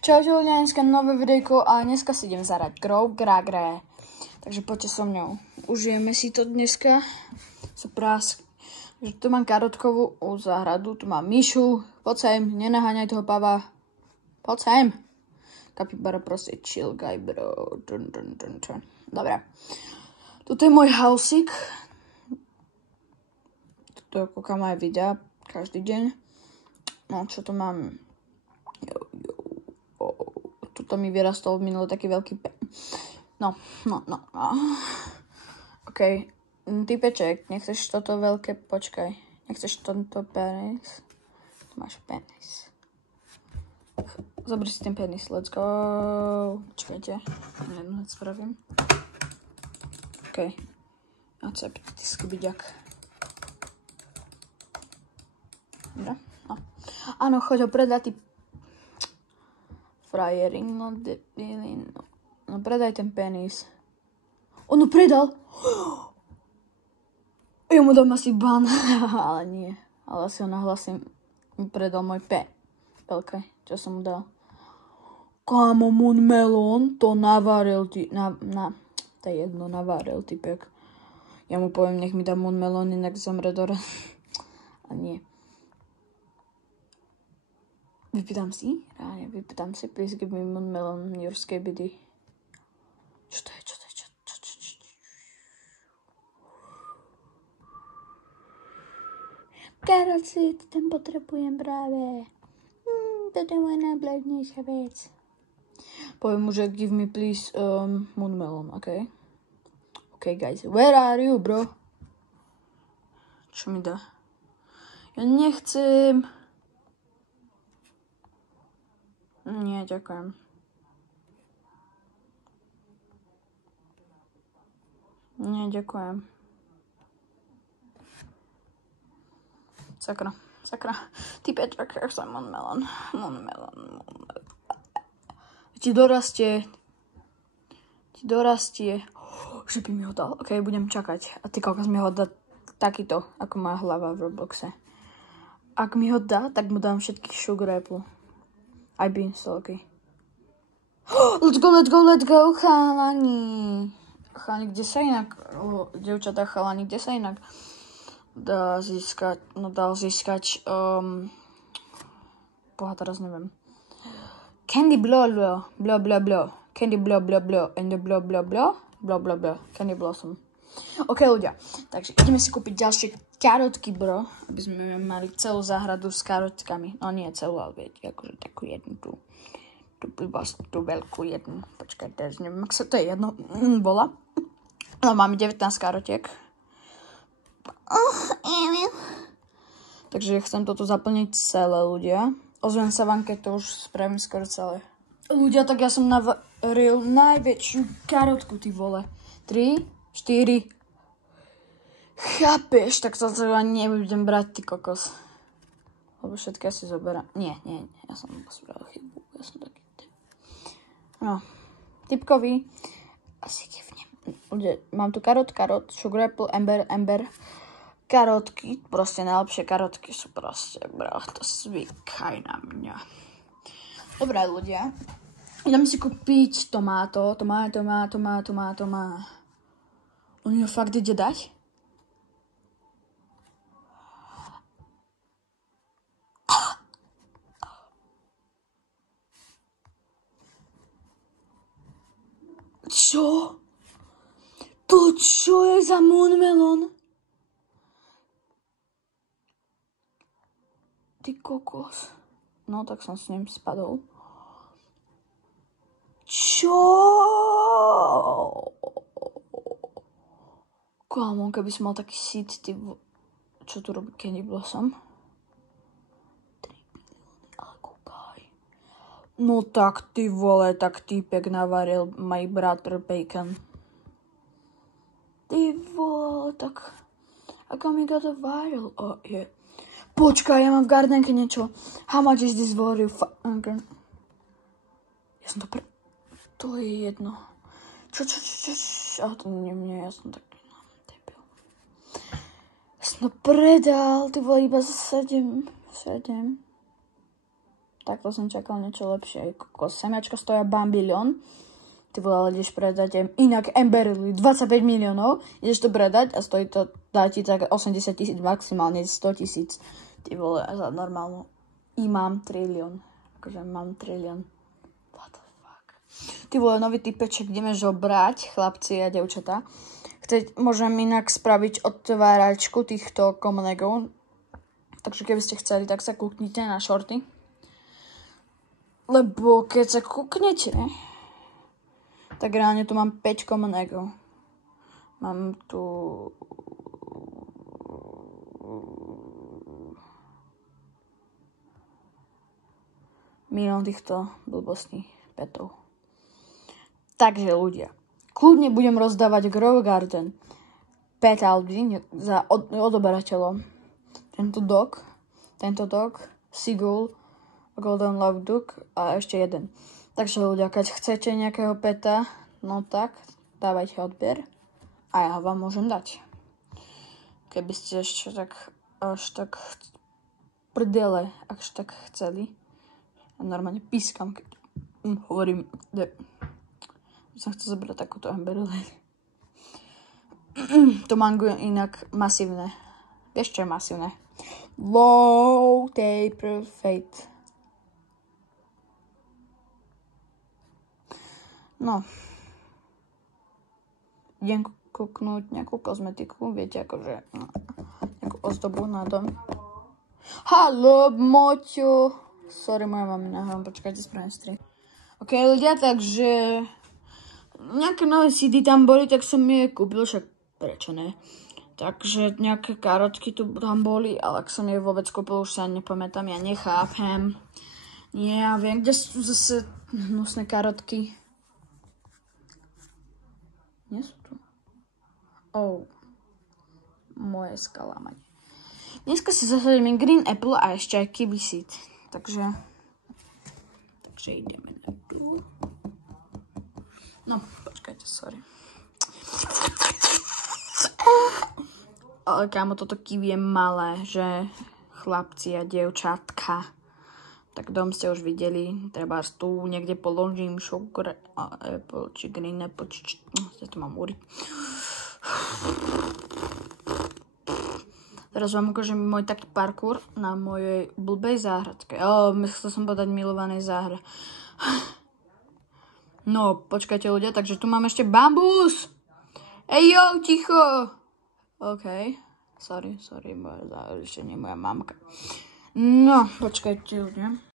Čaute ľudia, dneska nové videjko a dneska si idem zahrať Grow Gragre. Takže poďte so mňou. Užijeme si to dneska. Takže tu mám karotkovú záhradu, tu mám myšu. Poď sem, nenaháňaj toho pava. Poď sem. Kapibara proste chill guy, bro. Dobre. Toto je môj hausík. Tuto kúkam aj videa každý deň. No, čo tu mám? Tuto mi vyrastol minulý taký veľký No. OK. Typeček, nechceš toto veľké, počkaj. Nechceš tento penis? Tu máš penis. Zobri si ten penis, let's go. Čakajte, jednu hec spravím. OK. Accept, ty skubiďak. Dobre, no. Áno, choď ho predať, ty frajering, no debilin. No predaj ten penis. On ho predal! Ja mu dám asi ban, ale nie. Ale asi ho nahlasím. Predal môj Veľké, čo som mu dal. Kámo, môj melón, to navaril to je jedno, navaril typek. Ja mu poviem, nech mi dá môj melón, inak zomre do A nie. Vypýtam si? Ráne, vypýtam si. Please give me moon melon, your skibidi. Čo to je? Karocit, ten potrebujem práve. Toto je moja najobľúbenejšia vec. Poviem mu, že give me please moon melon, ok? Ok, guys. Where are you, bro? Čo mi dá? Ja nechcem. Nie, ďakujem. Nie, ďakujem. Sakra. Ty Petrek, ja chcem moon melon. Ti dorastie. Že by mi ho dal. Ok, budem čakať. A ty kokos mi ho dá takýto, ako má hlava v Robloxe. Ak mi ho dá, tak mu dám všetkých sugar apple. Aj beanstalky. Let's go, chalani. Chalani, kde sa inak, dievčatá chalani, kde sa inak dal získať, teraz neviem. Candy blah, candy blah, and the blah, candy blossom. OK, ľudia, takže ideme si kúpiť ďalšie karotky, bro, aby sme mali celú záhradu s karotkami. No nie celú, ale viete, akože takú jednu tú veľkú jednu. Počkaj, teraz neviem, ak sa to je jedno bola. No, máme 19 karotiek. Takže chcem toto zaplniť celé, ľudia. Ozvem sa vám, keď to už spravím skoro celé. Ľudia, tak ja som navaril najväčšiu karotku, ty vole. 3, 4. Chápeš? Tak to ani nebudem brať, ty kokos. Lebo všetky asi zoberám. Nie. Ja som spravil chybu. Ja som taký. No. Typkový. Asi divne. Ľudia, mám tu karot, sugar apple, ember. Karotky. Proste najlepšie karotky sú proste, bro. To zvykaj na mňa. Dobré, ľudia. Idem si kúpiť tomáto. On ho fakt ide dať? Čo? To čo je za moon melon? Ty kokos. No, tak som s ním spadol. Čo? Kámo, keby som mal taký sit, ty... Čo tu robí Candy Blossom? 3 milióny, ale kúkaj. No tak, ty vole, tak týpek navaril my brother bacon. Ty vole, tak... Ako mi got a viral? Je. Počkaj, ja mám v gardenke niečo. How much is this value? Ja som to To je jedno. Čo? Ale to nie mne, ja som taký debil. Ja som to predal, ty vole, iba za 7. takto som čakal niečo lepšie. Semiačka stoja bambilión. Ty vole, ale ideš predať inak Emberly 25 miliónov, ideš to predať a stojí to, dá ti tak 80 000, maximálne 100 000. Ty vole, za normálnu. I mám trilión. Akože mám trilión. What the fuck. Ty vole, nový typeček, ideme žobrať, chlapci a devčatá. Môžem inak spraviť otváračku týchto komunegov. Takže keby ste chceli, tak sa kúknite na šorty. Lebo keď sa kúknete, tak reálne tu mám 5 komunegov. Mám tu... milión týchto blbostí, petov. Takže ľudia, kľudne budem rozdávať Grow Garden Pet Aldi za odoberateľom. Tento dog, Seagull, Golden Love Duck a ešte jeden. Takže ľudia, keď chcete nejakého peta, no tak, dávajte odber a ja vám môžem dať. Keby ste ešte tak, až tak prdele, až tak chceli. A normálne pískam, keď hovorím, že som chcel zobrať takúto Emberly. To mango je inak masívne. Vieš, čo je masívne? Low Taper Fate. No. Idem kúknúť nejakú kozmetiku. Viete, akože nejakú ozdobu na dom. Haló, Moťo. Sorry, moja mamina. Počkajte, spravím stri. Ok, ľudia, takže nejaké nové CD tam boli, tak som je kúpil, však prečo ne? Takže nejaké karotky tu tam boli, ale ak som je vôbec kúpil, už sa nepamätám, ja nechápem. Nie, ja viem, kde sú zase hnusné karotky. Nie sú tu. Moje skalamanie. Dneska si zasadíme green apple a ešte aj kiwi seed. Takže ideme na tu. No, počkajte, sorry. Ale kámo, toto kiwi je malé, že chlapci a dievčatka. Tak dom ste už videli. Treba tu niekde položím sugar apple, či green apple, či ja to mám uriť. Teraz vám ukážem môj taký parkour na mojej blbej záhradke. Chcel som povedať milovanej záhre. No, počkajte ľudia, takže tu mám ešte bambus. Jo, ticho. OK, sorry, moja záhra, ešte nie moja mamka. No, počkajte ľudia.